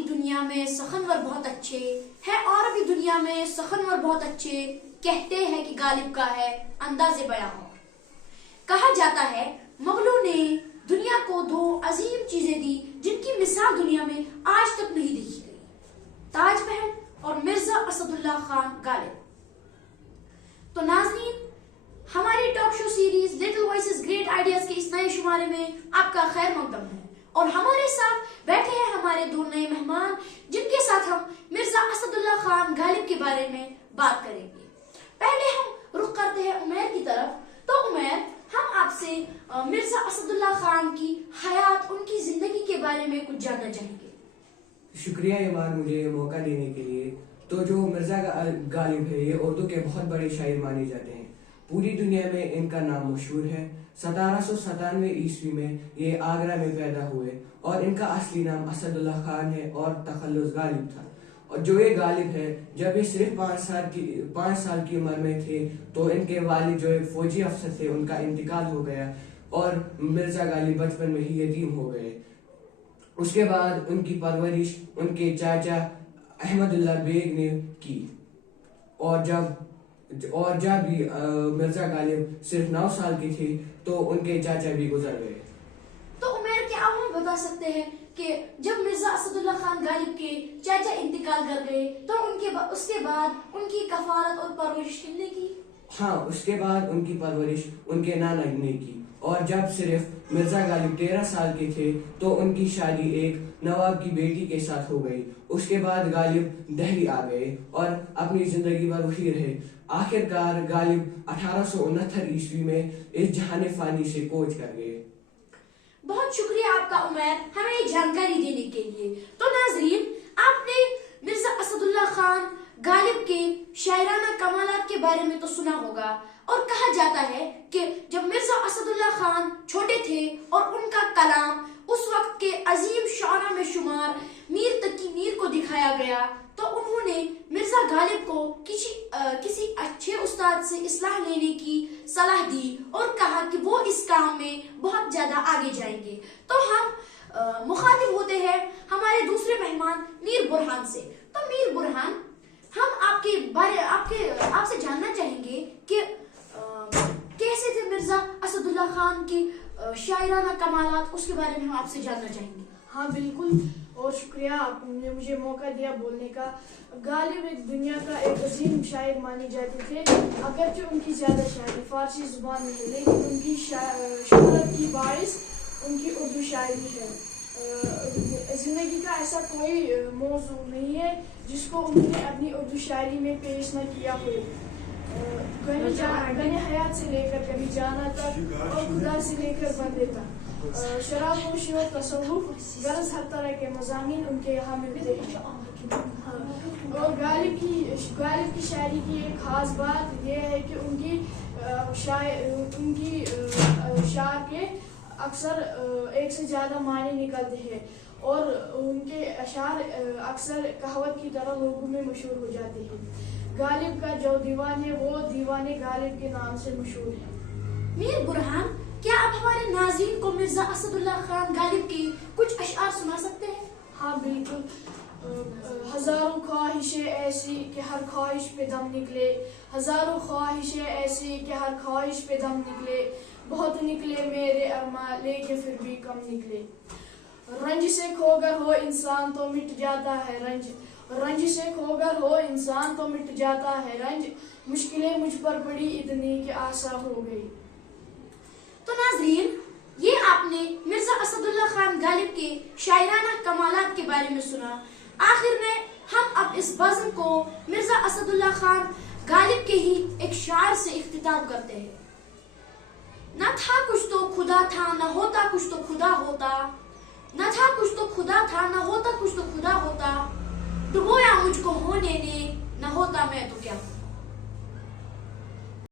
की दुनिया में सखनवर बहुत अच्छे है, और भी दुनिया में सखनवर बहुत अच्छे, कहते हैं कि गालिब का है अंदाज़े बयां और। कहा जाता है मुगलों ने दुनिया को दो अजीम चीजें दी जिनकी मिसाल दुनिया में आज तक नहीं देखी गई, ताजमहल और मिर्जा असदुल्ला खान गालिब। तो नाज़रीन, हमारी talk show series little voices great ideas के इस नए शुमारे में आपका खैर मकदम है, और हमारे साथ बैठे हैं हमारे दो नए मेहमान जिनके साथ हम मिर्जा असदुल्ला खान गालिब के बारे में बात करेंगे। पहले हम रुख करते हैं उमैर की तरफ। तो उमैर, हम आपसे मिर्जा असदुल्ला खान की हयात, उनकी जिंदगी के बारे में कुछ जानना चाहेंगे। शुक्रिया ईमान, मुझे मौका देने के लिए। तो जो मिर्जा गालिब है, ये उर्दू के बहुत बड़े शायर माने जाते हैं। पूरी दुनिया में इनका नाम मशहूर है। 1797 ईस्वी में ये आगरा में पैदा हुए और इनका असली नाम असदुल्ला खान है और तखल्लुस गालिब था। और जो ये गालिब है, जब ये सिर्फ 5 साल की उम्र में थे तो इनके वालिद जो एक फौजी अफसर थे, उनका इंतकाल हो गया और मिर्जा गालिब बचपन में ही यतीम हो गए। उसके बाद उनकी परवरिश उनके चाचा अहमदुल्ला बेग ने की, और जब भी मिर्जा गालिब सिर्फ 9 साल की थी तो उनके चाचा भी गुजर गए। तो उमैर, क्या आप हमें बता सकते हैं कि जब मिर्जा असदुल्ला खान गालिब के चाचा इंतकाल कर गए तो उसके बाद उनकी कफालत और परवरिश किसने की? हाँ, उसके बाद उनकी परवरिश उनके नाना ने की, और जब सिर्फ मिर्जा गालिब 13 साल के थे तो उनकी शादी एक नवाब की बेटी के साथ हो गई। उसके बाद गालिब दिल्ली आ गए और अपनी जिंदगी भर वही रहे। आखिरकार गालिब 1869 ईस्वी में इस जहान फानी से कोच कर गए। बहुत शुक्रिया आपका उमैर, हमें ये जानकारी देने के लिए। तो नाजरीन, आपने मिर्जा असदुल्ला खान गालिब के शायराना कमालात के बारे में तो सुना होगा, और कहा जाता है कि जब मिर्जा असदुल्ला खान छोटे थे और उनका कलाम उस वक्त के अजीम शायरा में शुमार मीर तकी मीर को दिखाया गया तो उन्होंने मिर्जा गालिब को किसी अच्छे उस्ताद से इस्लाह लेने की सलाह दी और कहा कि वो इस काम में बहुत ज्यादा आगे जाएंगे। तो हम मुखातिब होते हैं हमारे दूसरे मेहमान मीर बुरहान से। तो मीर बुरहान, हम आपसे जानना चाहेंगे कि कैसे थे मिर्जा असदुल्ला खान की शायराना कमालात, उसके बारे में हम आपसे जानना चाहेंगे। हाँ बिल्कुल, और शुक्रिया आपने मुझे मौका दिया बोलने का। गालिब एक दुनिया का एक अजीम शायर माने जाते थे, अगरचे उनकी ज़्यादा शायरी फारसी जुबान में है, लेकिन उनकी शोहरत की बारिश उनकी उर्दू शायरी है। ज़िंदगी का ऐसा कोई मौजू नहीं है जिसको उन्होंने अपनी उर्दू शायरी में पेश न किया हो। गने हयात से लेकर कभी जाना तक और खुदा से लेकर बंदे तक, शराब नोशी और तसव्वुफ, गरज हर तरह के मज़ामीन उनके यहाँ मिलते हैं। और गालिब की शायरी की एक ख़ास बात यह है कि उनकी शायर के अक्सर एक से ज़्यादा माने निकलते हैं और उनके अशार अक्सर कहावत की तरह लोगों में मशहूर हो जाते हैं। गालिब का जो दीवान है वो दीवाने गालिब के नाम से मशहूर है। मीर बुरहान, क्या आप हमारे नाज़रीन को मिर्जा असदुल्ला खान गालिब के कुछ अशआर सुना सकते हैं? हाँ बिल्कुल। हजारों ख्वाहिशें ऐसी कि हर ख्वाहिश पे दम निकले, हजारों ख्वाहिशें ऐसी कि हर ख्वाहिश पे दम निकले, बहुत निकले मेरे अरमा लेके फिर भी कम निकले। रंज से खोगर हो इंसान तो मिट जाता है रंज, रंज से खोगर हो इंसान तो मिट जाता है रंज, मुश्किलें मुझ पर पड़ी इतनी कि आसा हो गई। तो नाजरीन, ये आपने मिर्जा असदुल्ला खान गालिब के शायराना कमालात के बारे में सुना। आखिर में हम अब इस बज़्म को मिर्जा असदुल्ला खान गालिब के ही एक शायर से इख्तिताम करते हैं। न था कुछ तो खुदा था, न होता कुछ तो खुदा होता, न था कुछ तो खुदा था, न होता कुछ तो खुदा होता, डुबोया मुझको होने ने, न होता मैं तो क्या।